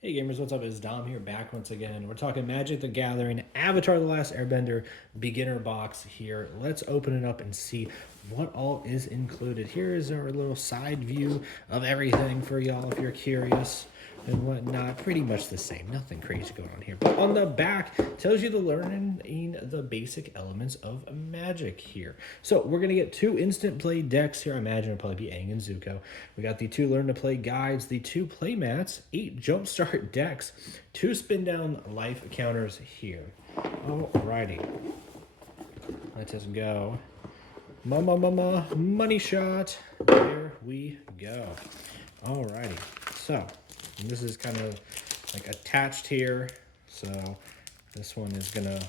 Hey gamers, what's up? It's Dom here, back once again. We're talking Magic the Gathering, Avatar: The Last Airbender beginner box here. Let's open it up and see what all is included. Here is our little side view of everything for y'all if you're curious and whatnot. Pretty much the same, nothing crazy going on here. But on the back, tells you to learn the basic elements of Magic here. So we're going to get 2 instant play decks here. I imagine it'll probably be Aang and Zuko. We got the 2 learn to play guides, the 2 play mats, 8 jumpstart decks, 2 spin down life counters here. Alrighty. Let us go. Money shot. There we go. Alrighty. So, this is kind of like attached here. So, this one is going to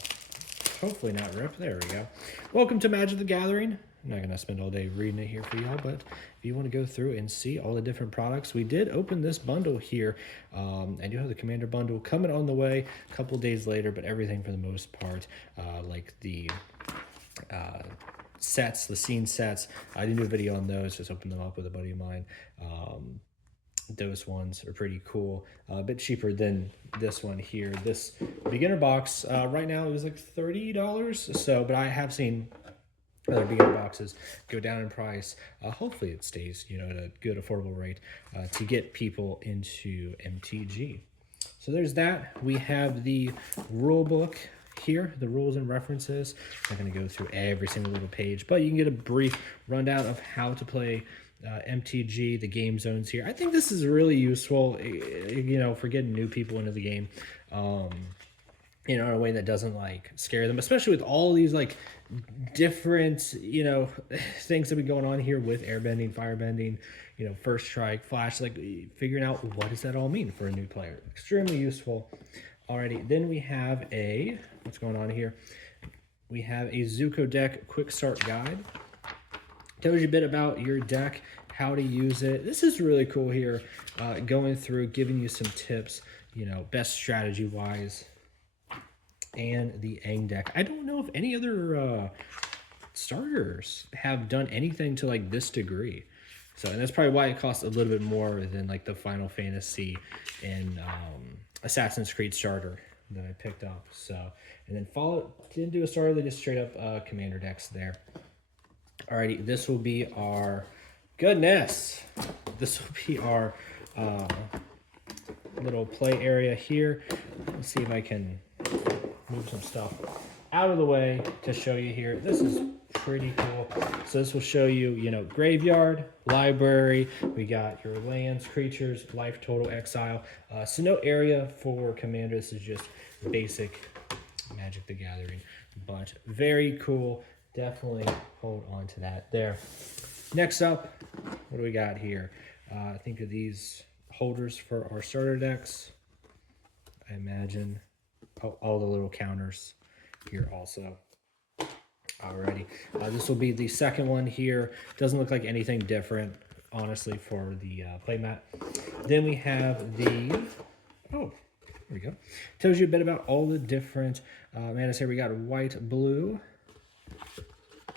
hopefully not rip. There we go. Welcome to Magic the Gathering. I'm not going to spend all day reading it here for y'all, but if you want to go through and see all the different products, we did open this bundle here. I do have the Commander bundle coming on the way a couple days later, but everything for the most part, like the sets, the scene sets, I didn't do a video on those, just opened them up with a buddy of mine. Those ones are pretty cool, a bit cheaper than this one here. This beginner box right now it was like $30, so but I have seen other beginner boxes go down in price. Hopefully it stays, at a good affordable rate to get people into MTG. So there's that. We have the rule book here, the rules and references. I'm not going to go through every single little page, but you can get a brief rundown of how to play MTG, the game zones here. I think this is really useful, for getting new people into the game. In a way that doesn't like scare them, especially with all these like different things that be going on here with airbending, firebending, first strike, flash, like figuring out what does that all mean for a new player. Extremely useful. Alrighty, then we have what's going on here, we have a Zuko deck quick start guide. Tells you a bit about your deck, how to use it. This is really cool here, going through, giving you some tips, best strategy wise. And the Aang deck. I don't know if any other starters have done anything to like this degree. So, and that's probably why it costs a little bit more than like the Final Fantasy and Assassin's Creed starter that I picked up. So, and then didn't do a starter, they just straight up commander decks there. Alrighty, this will be our, goodness, this will be our little play area here. Let's see if I can move some stuff out of the way to show you here. This is pretty cool. So this will show you, graveyard, library. We got your lands, creatures, life total, exile. So no area for commander. This is just basic Magic the Gathering, but very cool. Definitely hold on to that there. Next up, what do we got here? Think of these holders for our starter decks. I imagine all the little counters here also. Alrighty, this will be the second one here. Doesn't look like anything different, honestly, for the playmat. Then we have the, there we go. Tells you a bit about all the different mana. Here we got white, blue,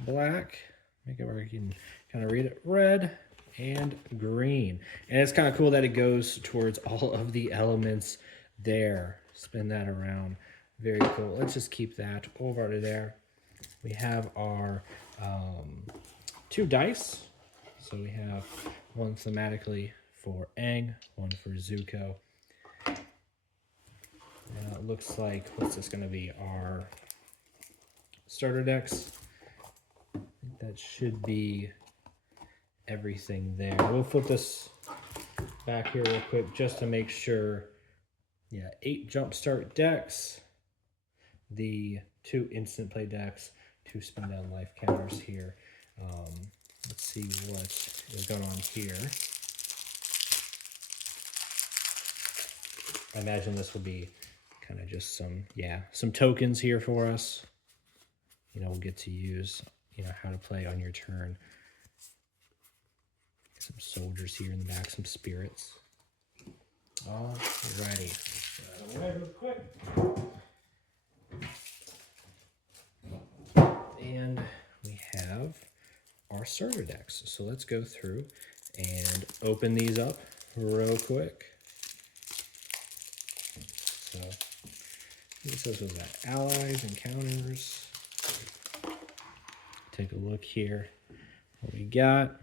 black, make it where you can kind of read it, red, and green. And it's kind of cool that it goes towards all of the elements there. Spin that around. Very cool. Let's just keep that over to there. We have our 2 dice. So we have one thematically for Aang, one for Zuko. It looks like, what's this going to be? Our starter decks. I think that should be everything there. We'll flip this back here real quick just to make sure. Yeah, 8 jumpstart decks, the 2 instant play decks, 2 spin down life counters here. Let's see what is going on here. I imagine this will be kind of just some tokens here for us. We'll get to use, how to play on your turn. Some soldiers here in the back, some spirits. Alrighty. Real quick. And we have our starter decks. So let's go through and open these up real quick. It says was that allies, encounters. Take a look here. What we got.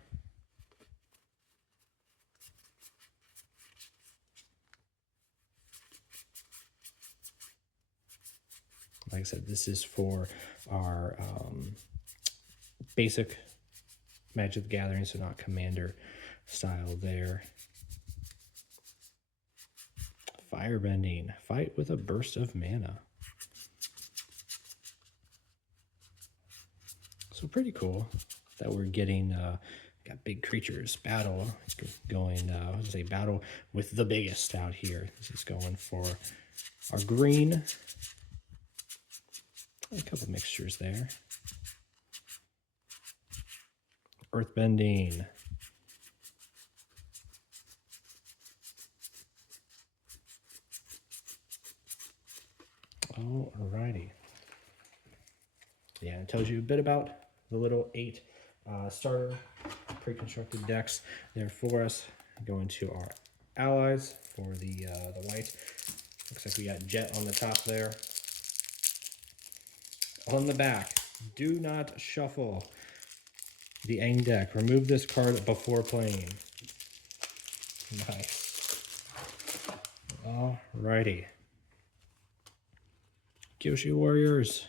Like I said, this is for our basic Magic the Gathering, so not Commander style there. Firebending. Fight with a burst of mana. So pretty cool that we're getting, got big creatures, battle, going, I would say battle with the biggest out here. This is going for our green. A couple mixtures there. Earthbending. Alrighty. Yeah, it tells you a bit about the little 8 starter pre-constructed decks there for us. Going to our allies for the white. Looks like we got Jet on the top there. On the back, do not shuffle the Aang deck. Remove this card before playing. Nice. Alrighty. Kyoshi Warriors.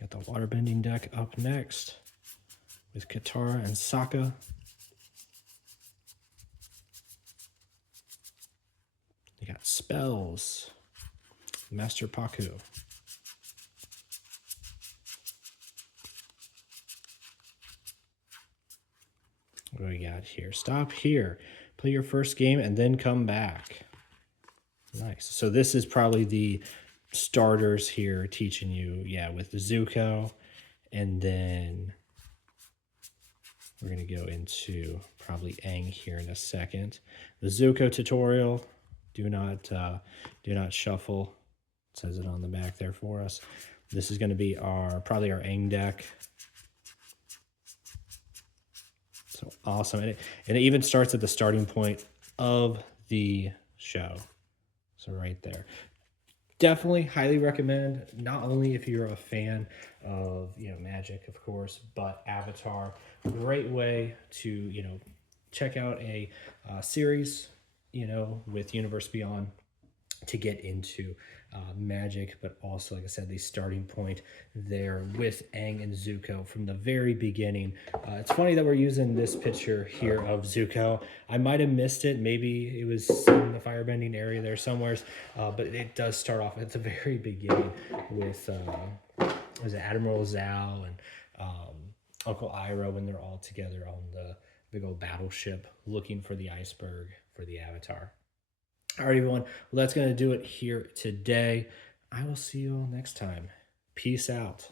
Got the waterbending deck up next with Katara and Sokka. You got spells. Master Paku. What do we got here? Stop here. Play your first game and then come back. Nice. So this is probably the starters here teaching you, yeah, with the Zuko. And then we're going to go into probably Aang here in a second. The Zuko tutorial. Do not shuffle. It says it on the back there for us. This is going to be probably our Aang deck. So awesome. And it even starts at the starting point of the show. So right there. Definitely highly recommend, not only if you're a fan of, Magic, of course, but Avatar. Great way to, check out a series, with Universe Beyond to get into Magic, but also, like I said, the starting point there with Aang and Zuko from the very beginning. It's funny that we're using this picture here of Zuko. I might have missed it. Maybe it was in the firebending area there somewhere, but it does start off at the very beginning with was it Admiral Zhao and Uncle Iroh when they're all together on the big old battleship looking for the iceberg for the Avatar. All right, everyone. Well, that's going to do it here today. I will see you all next time. Peace out.